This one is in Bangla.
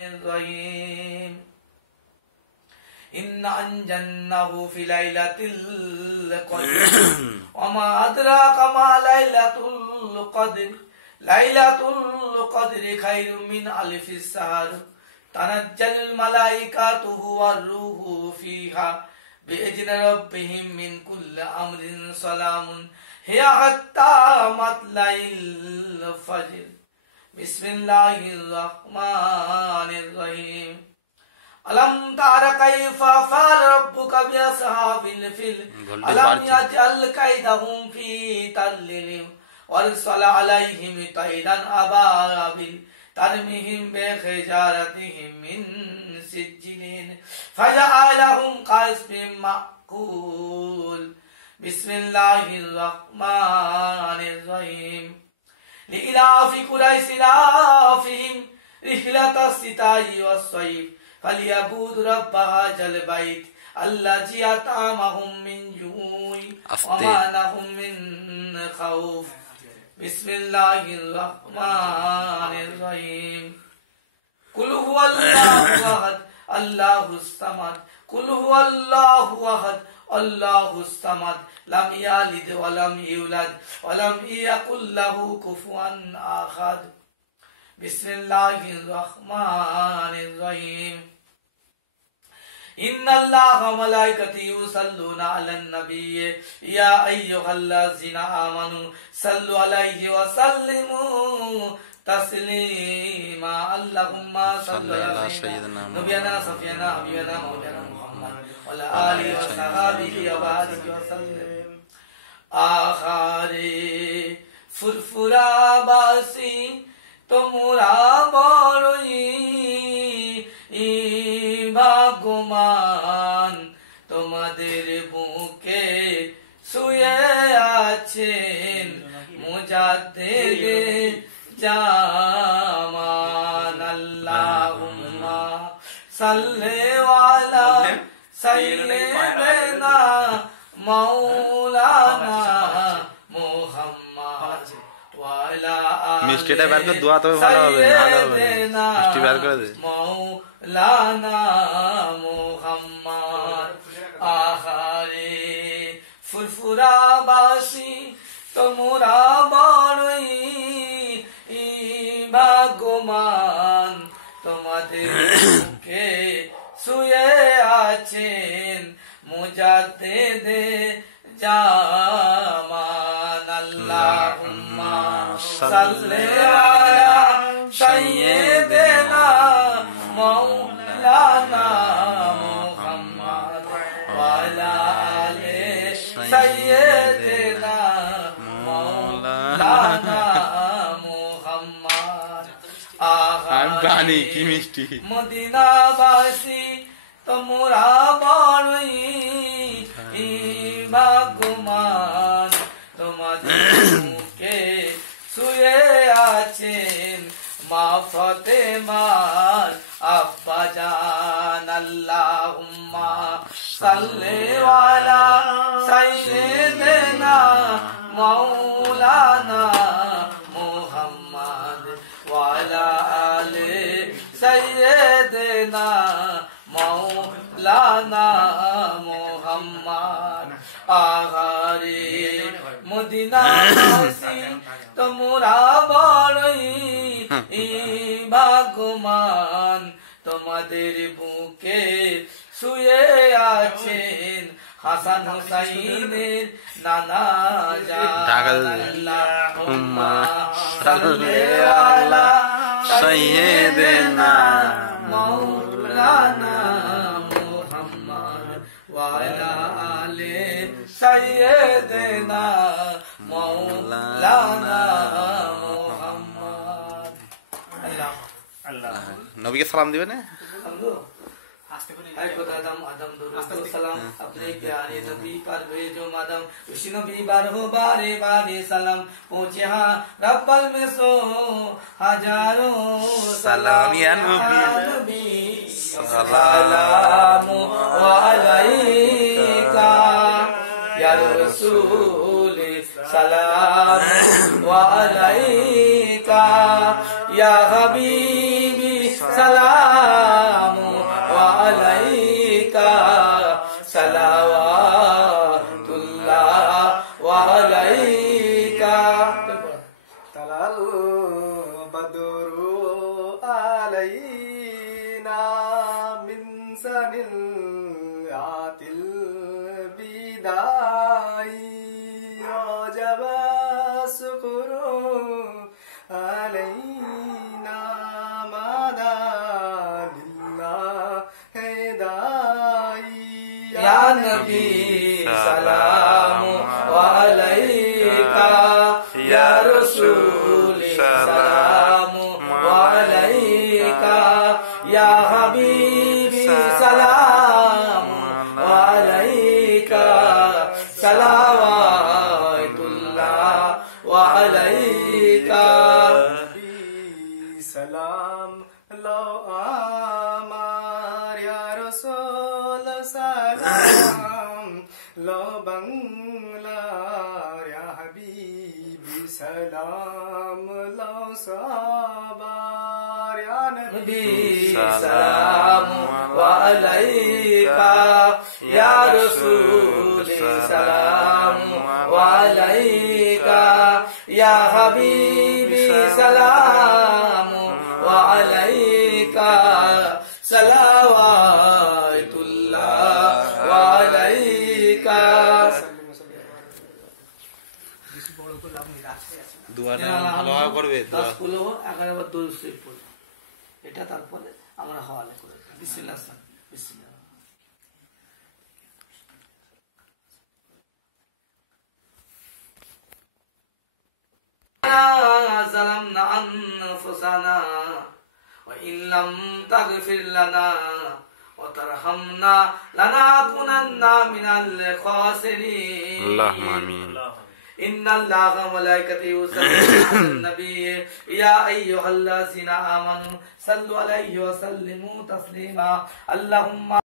الرحيم إن أنجلناه في ليلة القدر وما أدراك ما ليلة القدر ليلة القدر خير من ألف الشهر تنزل الملائكة والروح فيها بإذن ربهم من كل أمر سلام هي حتى مطلع الفجر بسم الله الرحمن الرحيم ألم تر كيف فعل ربك بأصحاب الفيل ألم يجعل كيدهم في تضليل وأرسل عليهم طيرا أبابيل ترميهم بحجارة من سجيل فجعلهم كعصف مأكول بسم الله الرحمن الرحيم لإلاف قريش إلافهم رحلة الشتاء والصيف فليعبدوا رب هذا البيت الذي أطعمهم من جوع وآمنهم من خوف بسم الله الرحمن الرحيم قل هو الله أحد الله الصمد قل هو الله أحد الله الصمد لم يلد ولم يولد ولم يكن له كفوا أحد بسم الله الرحمن الرحيم إن الله وملائكته يصلون على النبي يا أيها الذين آمنوا صلوا عليه وسلموا تسليما اللهم صل على سيدنا نبينا صفينا حبيبنا مولانا محمد وعلى آله وصحبه وبارك وسلم آخری ফুরফুরা বাসি তোমরা বড়ই ভাগ্যবান তোমাদের বুকে শুয়ে আছেন মুজাদ্দিদ জামান আল্লাহুম্মা সাল্লি আলা সাইয়্যিদিনা মাওলানা মুহাম্মদ ওয়া আলা মিষ্টিটা বের করে দোয়া তবে ভালো হবে ভালো হবে মিষ্টি বের করে দে মাওলানা মুহাম্মদ আহারে ফুরফুরা বাসি তোমরা বড়ই ভাগ্যবান তোমাদের বুকে শুয়ে আছেন মুজাদ্দিদ জামান আল্লাহুম্মা সাল্লি আলা সাইয়্যিদিনা মাওলানা মুহাম্মদ ওয়া আলা আলি সাইয়্যিদিনা মাওলানা মুহাম্মদ আহানি কি মিষ্টি মদিনাবাসী তোমরা বড়ই ভাগ্যবান তোমাদের মুখে শুয়ে আছেন মা ফাতেমার আব্বা জান আল্লাহুম্মা সাল্লি আলা সাইয়্যিদিনা মাওলানা মুহাম্মদ ওয়া আলা আলি সাইয়্যিদিনা মাওলানা মুহাম্মদ আহারে মদিনাবাসী তোমরা বড়ই ভাগ্যবান তোমাদের বুকে শুয়ে আছেন হাসান হুসাইনের নানা জান আল্লাহুম্মা সাল্লি আলা সাইয়্যিদিনা মাওলানা মুহাম্মদ ওয়া আলা আলি সাইয়্যিদিনা মাওলানা মুহাম্মদ আল্লাহ আল্লাহ নবীকে সালাম দিবেন না अपने प्यारे नबी पर भेजो मदम उस नबी बारहो बारे बारे सलाम पहुंचे हाँ रब्बल में सो हजारों सलाम या नबी सलाम अलैका या रसूल सलाम अलैका या हबीबी सलाम علينا من سنيات البداء وجب الشكر علينا مدى لله داعي يا نبي سلام عليك يا رسول سلام عليك يا حبيبي سلام عليك صلوات الله وعليك سلام لو آمار يا رسول سلام لو بنگلار يا حبيبي سلام لو صبار يا نبي سلام وعليك يا رسول سلام وعليك يا حبيبي سلام وعليك صلوات الله وعليك দোয়া করবে 10 15 11 বার দরুদ শরীফ পড়বে এটা তারপরে আমরা হাওয়ালে করে দেব বিসমিল্লাহ বিসমিল্লাহ ظلمنا أنفسنا وإن لم تغفر لنا وترحمنا لنكونن من الخاسرين اللهم آمين إن الله وملائكته يصلون على النبي يا أيها الذين آمنوا صلوا عليه وسلموا تسليما اللهم